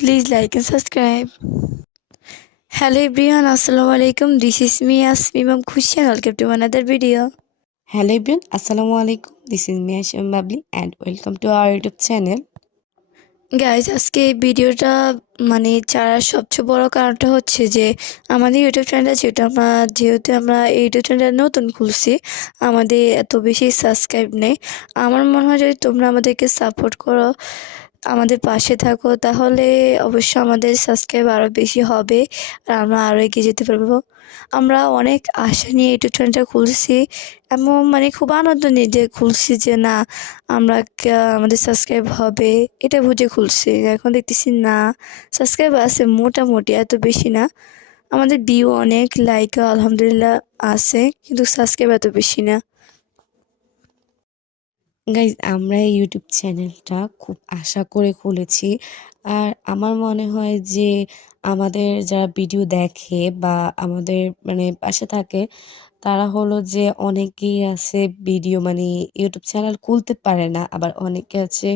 Please like and subscribe. Hello everyone, Assalamu alaikum. This is me, Asmimam Khushi, and welcome to another video. Hello everyone, Assalamu alaikum. This is me Ashim Babli and welcome to our YouTube channel. Guys আজকে এই ভিডিওটা ছাড়ার সবচেয়ে বড় কারণটা হচ্ছে যে আমাদের ইউটিউব চ্যানেলটা যেহেতু আমরা এই ইউটিউব চ্যানেলটা নতুন খুলছি, আমাদের এত বেশি সাবস্ক্রাইব নেই। আমার মনে হয় যদি তোমরা আমাদেরকে সাপোর্ট করো, আমাদের পাশে থাকো, তাহলে অবশ্য আমাদের সাবস্ক্রাইব আরও বেশি হবে আর আমরা আরও এগিয়ে যেতে পারবো। আমরা অনেক আশা নিয়ে ইউটিউব চ্যানেলটা খুলছি, এমন খুব আনন্দ নিয়ে যে খুলছি যে না আমরা আমাদের সাবস্ক্রাইব হবে এটা বুঝে খুলছি। এখন দেখতেছি না, সাবস্ক্রাইব আছে মোটামুটি, এত বেশি না। আমাদের ভিউ অনেক, লাইক আলহামদুলিল্লাহ আছে, কিন্তু সাবস্ক্রাইব এত বেশি না। গাইজ আমরা এই ইউটিউব চ্যানেলটা খুব আশা করে খুলেছি আর আমার মনে হয় যে আমাদের যারা ভিডিও দেখে বা আমাদের পাশে থাকে তারা হলো যে অনেকেই আছে ভিডিও ইউটিউব চ্যানেল খুলতে পারে না, আবার অনেকে আছে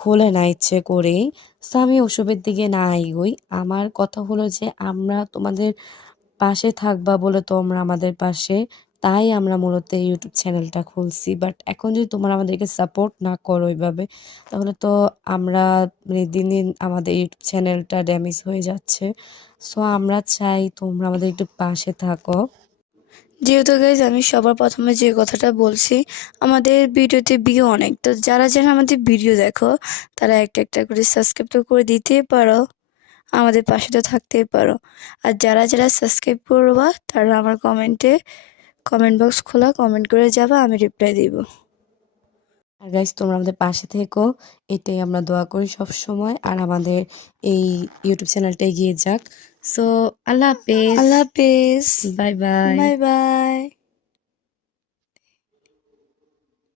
খোলে না ইচ্ছে করেই। সো আমি ওসবের দিকে না এগোই। আমার কথা হলো যে আমরা তোমাদের পাশে থাকবা বলে তোমরা আমাদের পাশে, তাই আমরা মূলত এই ইউটিউব চ্যানেলটা খুলছি। বাট এখন যদি তোমরা আমাদেরকে সাপোর্ট না করো ওইভাবে, তাহলে তো আমরা দিন দিন আমাদের ইউটিউব চ্যানেলটা ড্যামেজ হয়ে যাচ্ছে। সো আমরা চাই তোমরা আমাদের একটু পাশে থাকো। যেহেতু গাইজ আমি সবার প্রথমে যে কথাটা বলছি, আমাদের ভিডিওতে ভিউ অনেক, তো যারা যারা আমাদের ভিডিও দেখো তারা একটা একটা করে সাবস্ক্রাইব তো করে দিতেই পারো, আমাদের পাশে তো থাকতেই পারো। আর যারা যারা সাবস্ক্রাইব করবা তারা আমার কমেন্ট বক্স খোলা, কমেন্ট করে যাবা, আমি রিপ্লাই দিব। আর গাইস তোমরা আমাদের পাশে থেকো, এটাই আমরা দোয়া করি সব সময়। আর আমাদের এই ইউটিউব চ্যানেলটা এগিয়ে যাক। সো আল্লাহ হাফেজ, আল্লাহ হাফেজ, বাই বাই। Bye bye.